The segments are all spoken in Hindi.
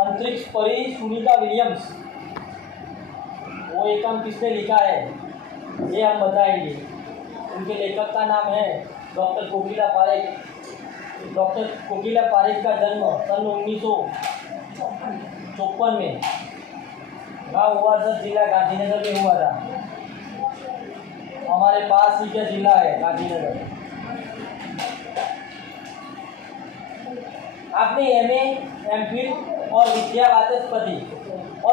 अंतरिक्ष परी सुनीता विलियम्स, वो एकांक किसने लिखा है ये हम बताएंगे। उनके लेखक का नाम है डॉक्टर कोकिला पारेख। डॉक्टर कोकिला पारेख का जन्म सन 1954 में गाँव हुआसर जिला गांधीनगर में हुआ था। हमारे पास ही का जिला है गांधीनगर। आपने एमए, एमफिल और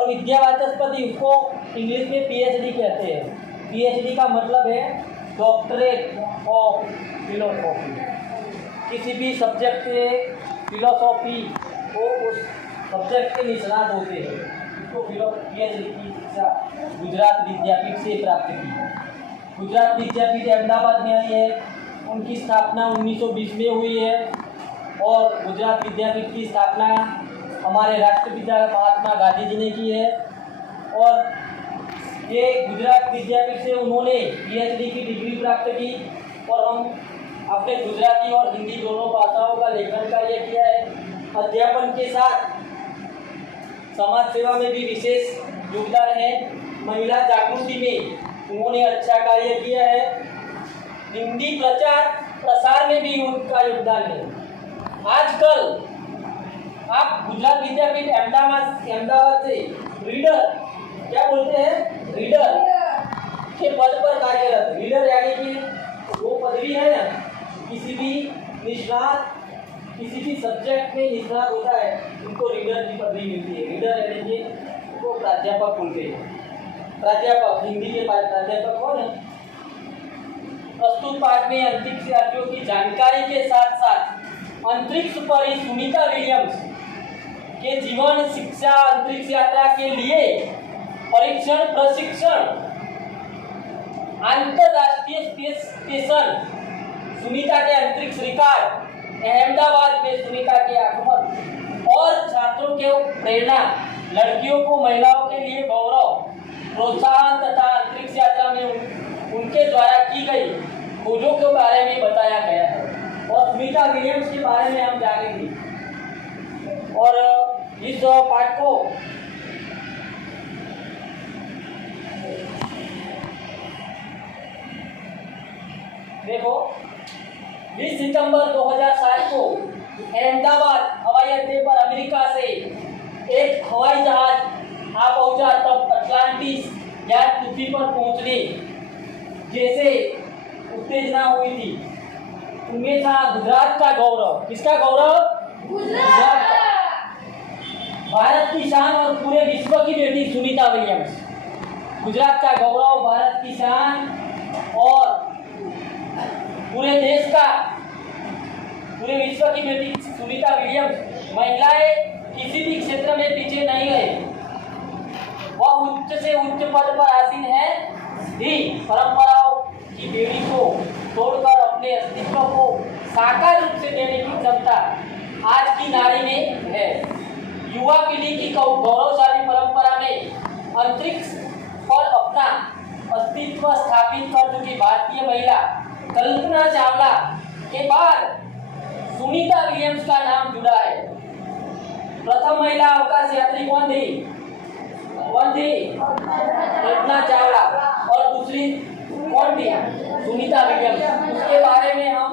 विद्यावाचस्पति उसको इंग्लिश में पीएचडी कहते हैं। पीएचडी का मतलब है डॉक्टरेट ऑफ फिलोसॉफी। किसी भी सब्जेक्ट के फिलोसॉफी को उस सब्जेक्ट के निष्णात होते हैं, उसको पीएचडी की शिक्षा गुजरात विद्यापीठ से प्राप्त की। गुजरात विद्यापीठ अहमदाबाद में आई है। उनकी स्थापना 1920 में हुई है और गुजरात विद्यापीठ की स्थापना हमारे राष्ट्रपिता महात्मा गांधी जी ने की है। और ये गुजरात विद्यापीठ से उन्होंने पीएचडी की डिग्री प्राप्त की। और हम अपने गुजराती और हिंदी दोनों भाषाओं का लेखन कार्य किया है। अध्यापन के साथ समाज सेवा में भी विशेष योगदान है। महिला जागृति में उन्होंने अच्छा कार्य किया है। हिंदी प्रचार प्रसार में भी उनका योगदान है। आजकल आप गुजरात विद्यापीठ अहमदाबाद से रीडर, क्या बोलते हैं, रीडर के पद पर कार्यरत। रीडर यानी कि वो पदवी है ना, किसी भी निष्णात किसी भी सब्जेक्ट में निष्णात होता है उनको रीडर की पदवी मिलती है। रीडर यानी कि वो प्राध्यापक बोलते हैं। प्राध्यापक, हिंदी के प्राध्यापक कौन है। प्रस्तुत पाठ में अंतरिक्ष यात्रियों की जानकारी के साथ साथ अंतरिक्ष परी सुनीता विलियम्स के जीवन, शिक्षा, अंतरिक्ष यात्रा के लिए परीक्षण, प्रशिक्षण, अंतरराष्ट्रीय स्पेस स्टेशन, सुनीता के अंतरिक्ष रिकॉर्ड, अहमदाबाद में सुनीता के आगमन और छात्रों के प्रेरणा, लड़कियों को महिलाओं के लिए गौरव, प्रोत्साहन तथा अंतरिक्ष यात्रा में उनके द्वारा की गई खोजों के बारे में बताया गया है। और सुनीता विलियम्स के बारे में हम जानेंगे। और इस पाठ को देखो, 20 सितंबर 2007 को अहमदाबाद हवाई अड्डे पर अमेरिका से एक हवाई जहाज आ पहुंचा। तब अटलांटिस या पृथ्वी पर पहुंचने जैसे उत्तेजना हुई थी। उनमें था गुजरात का गौरव। किसका गौरव? गुजरात का। भारत की शान और पूरे विश्व की बेटी सुनीता विलियम्स। गुजरात का गौरव, भारत की शान और पूरे देश का, पूरे विश्व की बेटी सुनीता विलियम्स। महिलाएं किसी भी क्षेत्र में पीछे नहीं गए। वह उच्च से उच्च पद पर आसीन है भी परंपराओं की बेड़ी को तोड़कर अपने अस्तित्व को साकार रूप से देने की क्षमता आज की नारी में है। युवा पीढ़ी की गौरवशाली परंपरा में अंतरिक्ष पर अपना अस्तित्व स्थापित कर चुकी भारतीय महिला कल्पना चावला के बाद सुनीता विलियम्स का नाम जुड़ा है। प्रथम महिला अवकाश यात्री कौन थी? कल्पना चावला। और दूसरी कौन थी? सुनीता विलियम्स। उसके बारे में हम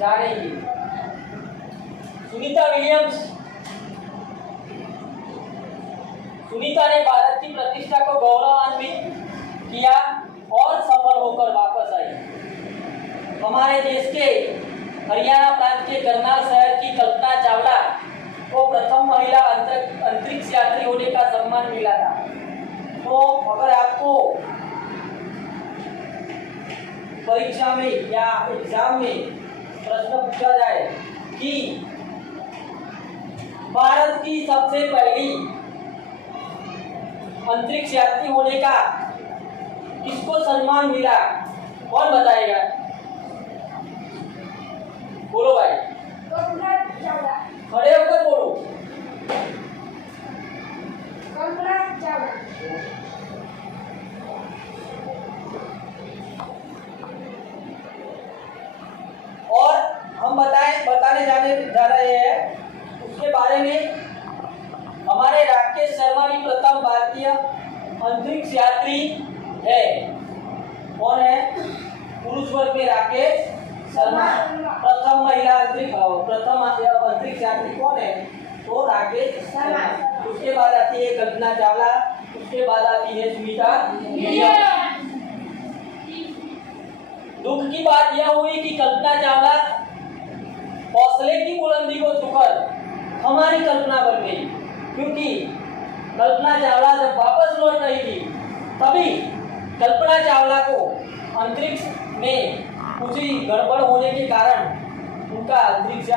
जानेंगे। सुनीता विलियम्स, सुनीता ने भारत की प्रतिष्ठा को गौरवान्वित किया और सफल होकर वापस आई। हमारे देश के हरियाणा प्रांत के करनाल शहर की कल्पना चावला को प्रथम महिला अंतरिक्ष यात्री होने का सम्मान मिला था। तो अगर आपको परीक्षा में या एग्जाम में प्रश्न पूछा जाए कि भारत की सबसे पहली अंतरिक्ष यात्री होने का किसको सम्मान मिला, कौन बताएगा? बोलो भाई, खड़े होकर बोलो। और हम बताने जा रहे हैं उसके बारे में हमारे राकेश शर्मा भी प्रथम भारतीय अंतरिक्ष यात्री है। कौन है? पुरुष वर्ग में राकेश शर्मा। प्रथम महिला अंतरिक्ष यात्री कौन है? तो राकेश शर्मा। उसके बाद आती है कल्पना चावला, उसके बाद आती है सुनीता विलियम्स। दुख की बात यह हुई कि कल्पना चावला हौसले की बुलंदी को छूकर हमारी कल्पना बन गई, क्योंकि कल्पना चावला जब वापस लौट रही थी तभी कल्पना चावला को अंतरिक्ष में कुछ ही गड़बड़ होने के कारण उनका अंतरिक्ष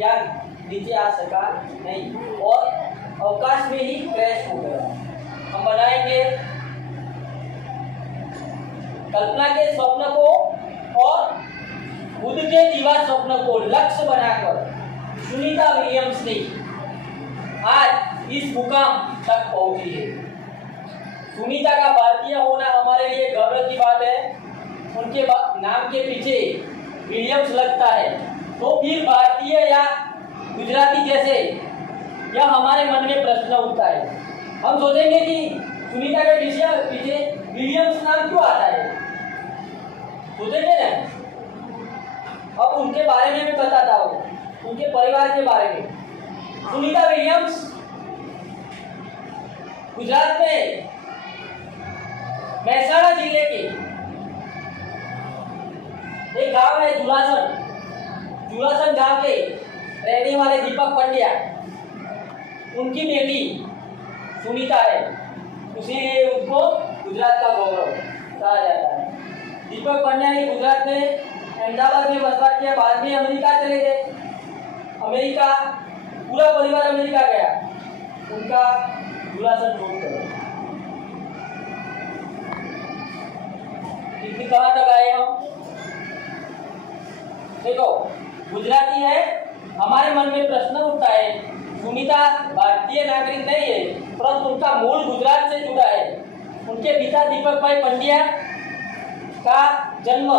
यान नीचे आ सका नहीं और अवकाश में ही क्रैश हो गया। हम बनाएंगे कल्पना के स्वप्न को और बुद्ध के जीवा स्वप्न को लक्ष्य बनाकर सुनीता विलियम्स ने आज इस मुकाम तक पहुंची है। सुनीता का भारतीय होना हमारे लिए गर्व की बात है। उनके नाम के पीछे विलियम्स लगता है तो फिर भारतीय या गुजराती जैसे यह हमारे मन में प्रश्न उठता है। हम सोचेंगे कि सुनीता के पीछे विलियम्स नाम क्यों आता है, सोचेंगे ना। अब उनके बारे में भी बताता हूँ, उनके परिवार के बारे में। सुनीता विलियम्स गुजरात में महसाणा जिले के एक गांव है जुलासन गांव के रहने वाले दीपक पंड्या, उनकी बेटी सुनीता है, इसीलिए उनको गुजरात का गौरव कहा जाता है। दीपक पंड्या ने गुजरात में अहमदाबाद में बसवाट किया, बाद में अमेरिका चले गए। अमेरिका पूरा परिवार अमेरिका गया, उनका जुलासन छोड़ कर। कितनी कहाँ तक आए हम? देखो, गुजराती है, हमारे मन में प्रश्न उठता है। सुनीता भारतीय नागरिक नहीं है, परंतु उनका मूल गुजरात से जुड़ा है। उनके पिता दीपक भाई पंड्या का जन्म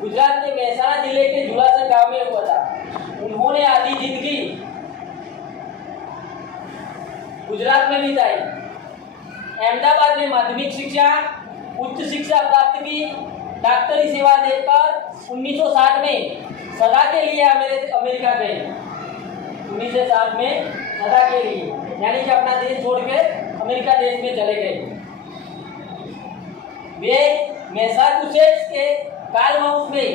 गुजरात के महसाणा जिले के जुलासन गांव में हुआ था। उन्होंने आधी जिंदगी गुजरात में बिताई। अहमदाबाद में माध्यमिक शिक्षा, उच्च शिक्षा प्राप्त की, डॉक्टरी सेवा देकर 1960 में सदा के लिए अमेरिका गए। 1960 में सदा के लिए, यानी कि अपना देश छोड़ के अमेरिका देश में चले गए। वे मैसाचुसेट्स के कार्लमाउथ में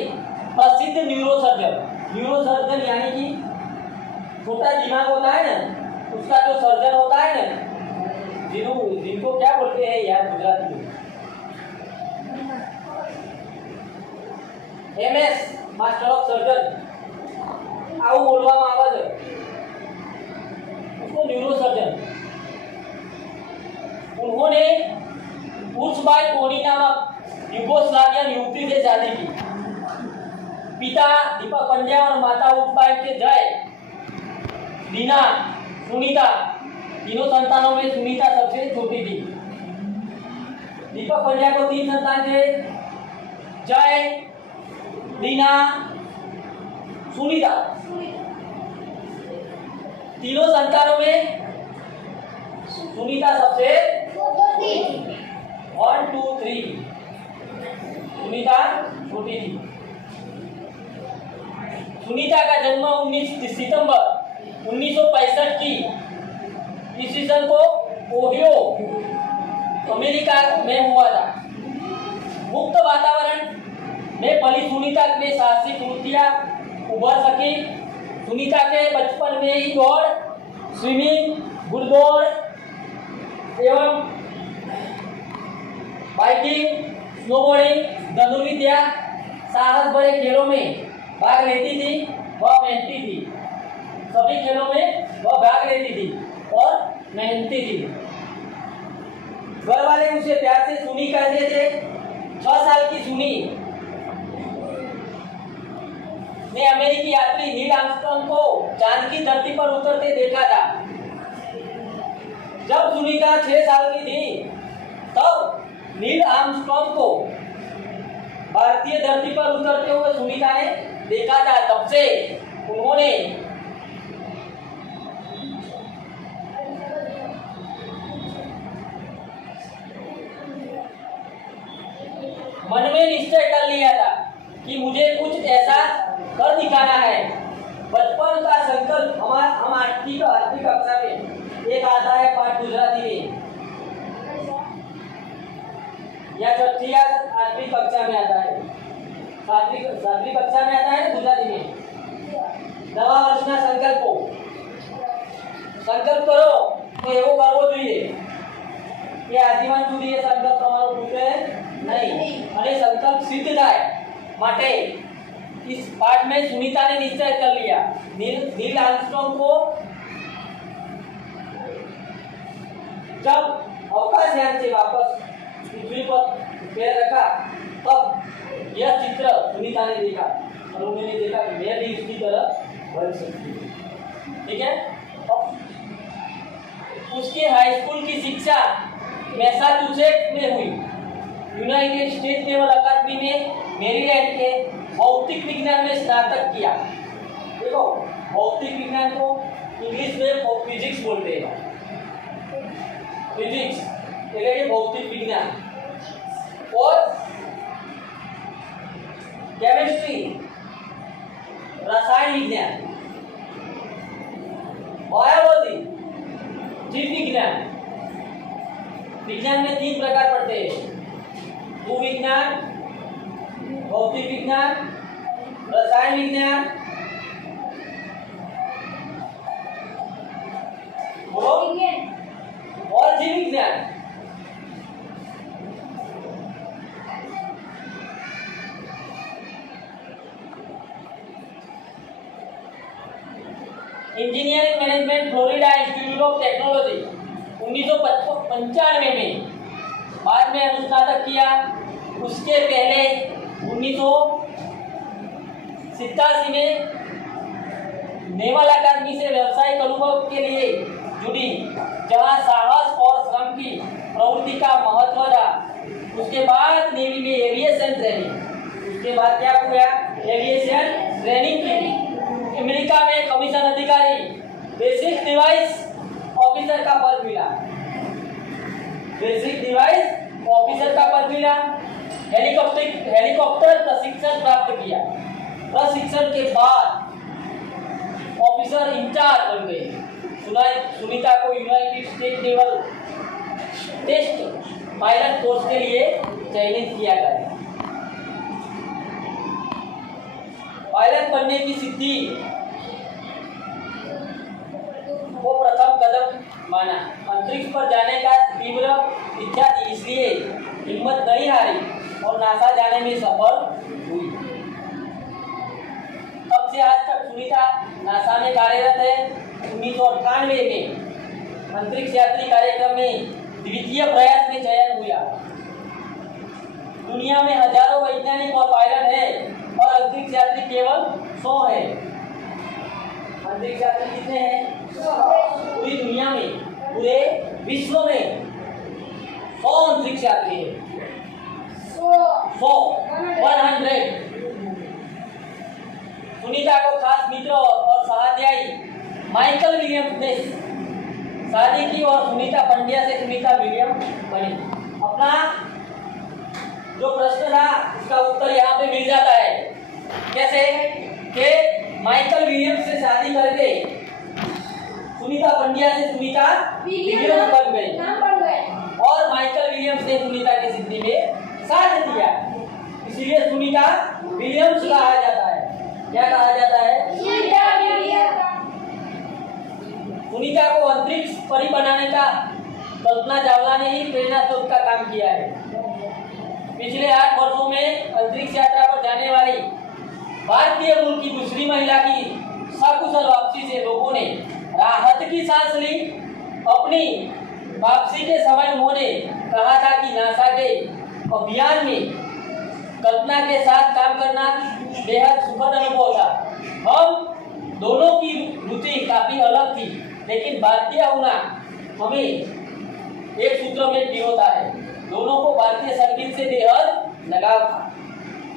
प्रसिद्ध न्यूरोसर्जन यानी कि छोटा दिमाग होता है ना, उसका जो सर्जन होता है ना, जिनको क्या बोलते हैं यार गुजराती में, MS मास्टर ऑफ सर्जन आવું બોલવામાં આવે છે, उसको न्यूरोसर्जन। उन्होंने उर्सबाई कोनी नामक युगोस्लावियन युवती से शादी की। पिता दीपक पंड्या और माता उर्सबाई के जय, दीना, सुनीता, तीनों संतानों में सुनीता सबसे छोटी थी। दीपक पंड्या को 3 संतान थे, जय, दीना, सुनीता। तीनों संतानों में सुनीता सबसे 1, 2, 3 सुनीता छोटी थी। सुनीता का जन्म 19 सितंबर 1965 की ईस्वी को ओहियो अमेरिका में हुआ था। मुक्त वातावरण में पली सुनीता में साहसिक वृत्तियां उभर सकी। सुनीता के बचपन में ही दौड़, स्विमिंग, घुड़दौड़ एवं बाइकिंग, स्नोबोर्डिंग, धनुर्विद्या, साहस भरे खेलों में भाग लेती थी। वह मेहनती थी, सभी खेलों में वह भाग लेती थी और मेहनती थी। घर वाले उसे प्यार से सुनी कहते थे। 6 साल की सुनी ने अमेरिकी यात्री नील आर्मस्ट्रांग को चांद की धरती पर उतरते देखा था। जब सुनीता 6 साल की थी तब नील आर्मस्ट्रांग को भारतीय धरती पर उतरते हुए सुनीता ने देखा था। तब से उन्होंने मन में निश्चय कर लिया था कि मुझे कुछ ऐसा कर दिखाना है। बचपन का संकल्प हम 8वीं कक्षा में एक आता है पाठ गुजराती में, या 6ठी या 8वीं कक्षा में आता है, 7वीं कक्षा में आता है गुजराती में। नवा वर्षना संकल्प करो तो एवो करवो જોઈએ કે આજીવન સુધી એ સંકલ્પ તમારો તૂટે नहीं, અને संकल्प सिद्ध થાય માટે इस पाठ में सुनीता ने निश्चय कर लिया। नील आर्मस्ट्रांग को जब अवकाशयान से वापस पृथ्वी पर पैर रखा तब यह चित्र सुनीता ने देखा और उन्होंने देखा कि मैं भी इसकी तरह बन सकती हूँ। ठीक है। उसकी हाई स्कूल की शिक्षा मैसाचुसेट्स में हुई। यूनाइटेड स्टेट्स नेवल अकादमी में मेरीलैंड के भौतिक विज्ञान में स्नातक किया। देखो, भौतिक विज्ञान को इंग्लिश में फिजिक्स बोलते हैं। फिजिक्स એટલે કે ભૌતિક વિજ્ઞાન और केमिस्ट्री रसायन विज्ञान, बायोलॉजी जीव विज्ञान। विज्ञान में 3 प्रकार पड़ते हैं, भूविज्ञान, भौतिक विज्ञान, रसायन विज्ञान और जीव विज्ञान। Engineering management Florida institute of technology 1995 में बाद में अनुस्नातक किया। उसके पहले 1987 में नेवल अकादमी से व्यावसायिक अनुभव के लिए जुड़ी, जहां साहस और श्रम की प्रवृत्ति का महत्व था। उसके बाद नेवी में एविएशन ट्रेनिंग, उसके बाद क्या हुआ, एविएशन ट्रेनिंग की। अमेरिका में कमीशन अधिकारी, बेसिक डिवाइस ऑफिसर का पद मिला। बेसिक डिवाइस ऑफिसर का पद मिला। हेलीकॉप्टर प्रशिक्षण प्राप्त किया। प्रशिक्षण के बाद ऑफिसर इंचार्ज बन गए। सुनीता को United State naval test pilot course के लिए चयनित किया गया। पायलट बनने की सिद्धि को प्रथम कदम माना। अंतरिक्ष पर जाने का तीव्र इच्छा थी, इसलिए हिम्मत नहीं हारी और नासा जाने में सफल हुई। तब से आज तक सुनीता नासा में कार्यरत है। 1998 में अंतरिक्ष यात्री कार्यक्रम में द्वितीय प्रयास में चयन हुआ। दुनिया में हजारों वैज्ञानिक और पायलट हैं और अंतरिक्ष यात्री केवल 100 है। अंतरिक्ष यात्री कितने हैं? पूरी दुनिया में, पूरे विश्व में 100 अंतरिक्ष यात्री है। 100 सुनीता को खास मित्र और सहाध्यायी माइकल विलियम्स ने शादी की और सुनीता पंड्या से सुनीता विलियम्स बनी। अपना जो प्रश्न था उसका उत्तर यहाँ पे मिल जाता है। कैसे कि माइकल विलियम्स से शादी करके सुनीता पंड्या से सुनीता विलियम्स बन गई और माइकल विलियम्स ने सुनीता की जिंदगी में साथ दिया। इसीलिए सुनीता विलियम्स कहा जाता है। क्या कहा जाता है? सुनीता को अंतरिक्ष परी बनाने का कल्पना चावला ने ही प्रेरणा स्रोत का काम किया है। पिछले 8 वर्षों में अंतरिक्ष यात्रा पर जाने वाली भारतीय मूल की दूसरी महिला की सकुशल वापसी से लोगों ने राहत की सांस ली। अपनी वापसी के समय उन्होंने कहा था कि नासा के अभियान में कल्पना के साथ काम करना बेहद सुखद अनुभव था। हम दोनों की रुचि काफी अलग थी, लेकिन भारतीय होना हमें एक सूत्र में पिरोता है। दोनों को भारतीय संगीत से बेहद लगाव था।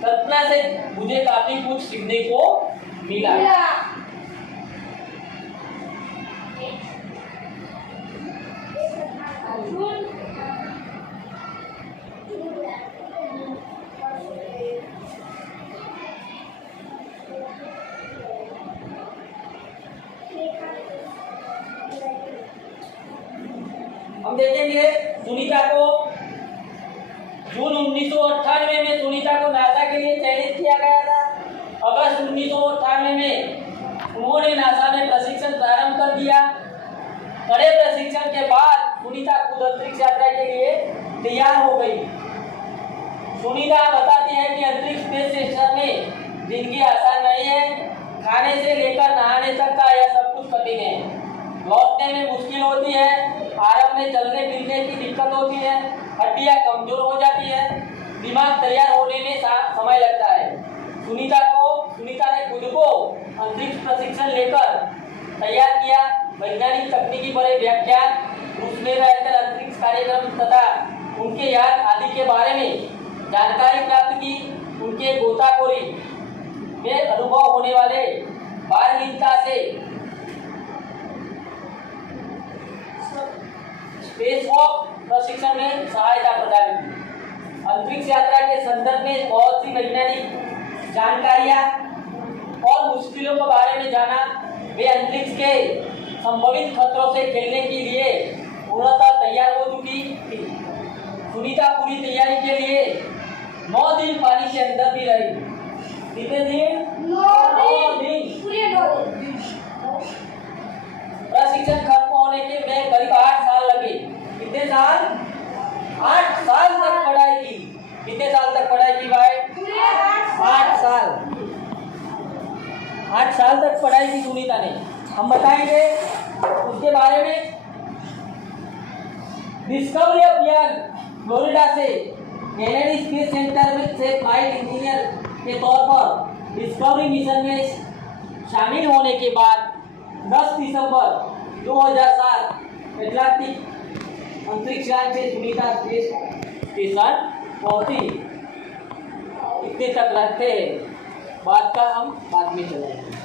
कल्पना से मुझे काफी कुछ सीखने को मिला। हम देखेंगे सुनीता को जून 1998 में सुनीता को नासा के लिए चयनित किया गया था। अगस्त 1998 में उन्होंने नासा में प्रशिक्षण प्रारंभ कर दिया। कड़े प्रशिक्षण के बाद सुनीता खुद अंतरिक्ष यात्रा के लिए तैयार हो गई। सुनीता बताती है कि अंतरिक्ष स्पेस स्टेशन में जिंदगी आसान नहीं है। खाने से लेकर नहाने तक का यह सब कुछ कठिन है। लौटने में मुश्किल होती है। आरंभ में चलने फिरने की दिक्कत होती है। हड्डियां कमजोर हो जाती है। दिमाग तैयार होने में समय लगता है। सुनीता ने खुद को अंतरिक्ष प्रशिक्षण लेकर तैयार किया। वैज्ञानिक तकनीकी बड़े व्याख्यान, उसमें रहकर अंतरिक्ष कार्यक्रम तथा उनके याद आदि के बारे में जानकारी प्राप्त की। उनके गोताखोरी में अनुभव होने वाले बारहवीं से स्पेसवॉक प्रशिक्षण में सहायता प्रदान की। अंतरिक्ष यात्रा के संदर्भ में बहुत सी वैज्ञानिक जानकारियां और मुश्किलों के बारे में जाना। वे अंतरिक्ष के संभावित खतरों से खेलने के लिए पूर्णतः तैयार हो चुकी थी। सुनीता पूरी तैयारी के लिए 9 दिन पानी के अंदर भी रही। कितने दिन? 9 दिन। प्रशिक्षण खत्म होने के में करीब 8 साल लगे। कितने साल? 8 साल तक पढ़ाई की। कितने साल तक पढ़ाई की भाई? 8 साल। 8 साल तक पढ़ाई की सुनीता ने। हम बताएंगे उसके बारे में। डिस्कवरी अभियान फ्लोरिडा से केनेडी स्पेस सेंटर में से फ्लाइट इंजीनियर के तौर पर डिस्कवरी मिशन में शामिल होने के बाद 10 दिसंबर 2007 एटलांटिक अंतरिक्ष यान से सुनीता स्पेस स्टेशन पहुंची। इतने तक रहते हैं, बात का हम बाद में चलाएंगे।